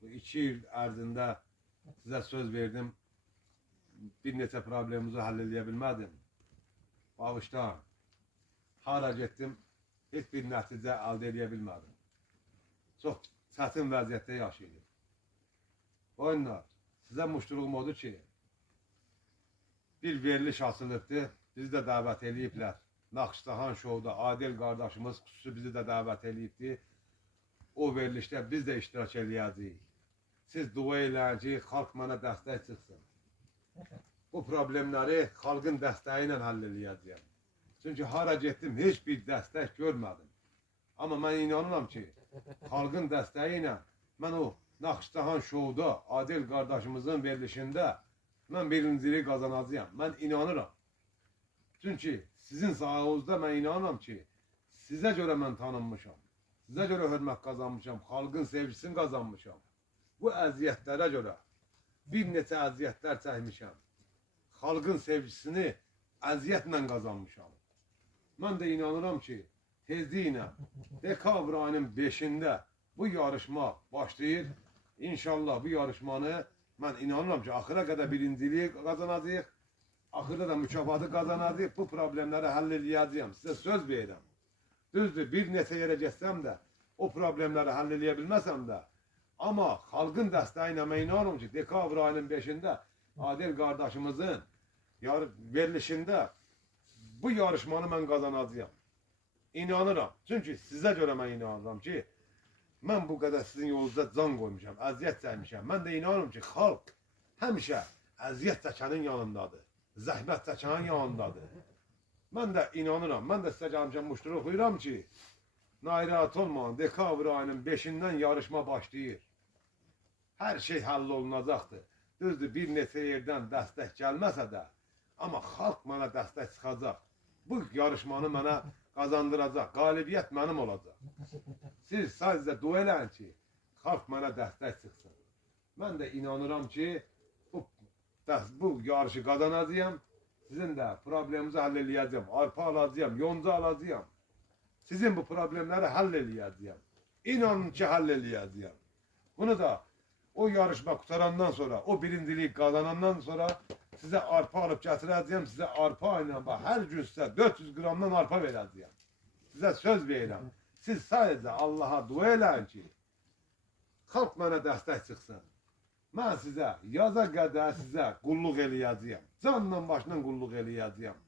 Bu 2 il ərzində sizə söz verdim. Bir neçə problemimizi həll edə bilmədim. Bağışlayın. Hara getdim, heç bir nəticə əldə edə bilmədim. Çox çətin vəziyyətdə yaşayırım. Oyunlar, sizə muştuluğum odur ki, bir veriliş açılıbdır, bizi də dəvət eləyiblər. Naxçıvan şovda Adil qardaşımız xüsusi bizi də dəvət eləyibdir. O verilişdə biz də iştirak eləyəcəyik. Siz dua eləyin ki, xalq mənə dəstək çıxsın. Bu problemləri xalqın dəstəyi ilə həll eləyəcəyəm. Çünki hara getdim, heç bir dəstək görmədim. Amma mən inanıram ki, xalqın dəstəyi ilə mən o Naxçıvan şovda Adil qardaşımızın verilişində mən birinciliyi qazanacağım. Mən inanıram. Çünki sizin sayənizdə mən inanıram ki, sizə görə mən tanınmışam. Sizə görə hörmət qazanmışam, xalqın sevgisini qazanmışam. Bu əziyyətlərə görə bir neçə əziyyətlər çəkmişəm. Xalqın sevgisini əziyyətlə qazanmışam. Mən də inanıram ki, tezliklə dekabr ayının 5-də bu yarışma başlayır. İnşallah bu yarışmanı mən inanıram ki, axıra qədər birinciliyi qazanacağıq. Axırda da mükafatı qazanacağıq. Bu problemləri həll edəcəyəm. Sizə söz verirəm. Düzdür, bir neçə yerə getsəm də, o problemləri həll edə bilməsəm də, amma xalqın dəstəyi ilə mən inanıram ki, dekabr ayının 5-də Adil qardaşımızın verilişində bu yarışmanı mən qazanacağım. İnanıram. Çünki sizə görə mən inanıram ki, mən bu qədər sizin yolunuzda can qoymuşam, əziyyət çəkmişəm. Mən də inanıram ki, xalq həmişə əziyyət çəkənin yanındadır, zəhmət çəkənin yanındadır. Mən də inanıram, mən də sizə gəlmişəm, muştuluq oxuyuram ki, narahat olmayın, dekabr ayının 5-dən yarışma başlayır. Hər şey həll olunacaqdır. Düzdür, bir neçə yerdən dəstək gəlməsə də, amma xalq mənə dəstək çıxacaq. Bu yarışmanı mənə qazandıracaq, qalibiyyət mənim olacaq. Siz sadəcə dua eləyin ki, xalq mənə dəstək çıxsın. Mən də inanıram ki, bu yarışı qazanacağım. Sizin də probleminizi həll eləyəcəm. Arpa alacağım, yonca alacağım. Sizin bu problemləri həll eləyəcəyəm. İnanın ki, həll eləyəcəyəm. Bunu da o yarışma qutarandan sonra, o birinciliyi qazanandan sonra sizə arpa alıb gətirəcəyəm. Sizə arpa ilə, hər gün sizə 400 qramdan arpa verəcəyəm. Sizə söz verirəm. Siz sadəcə Allaha dua eləyin ki, xalq mənə dəstək çıxsın. Mən sizə yaza qədər sizə qulluq eləyəcəyəm. Canla başla qulluq eləyəcəyəm.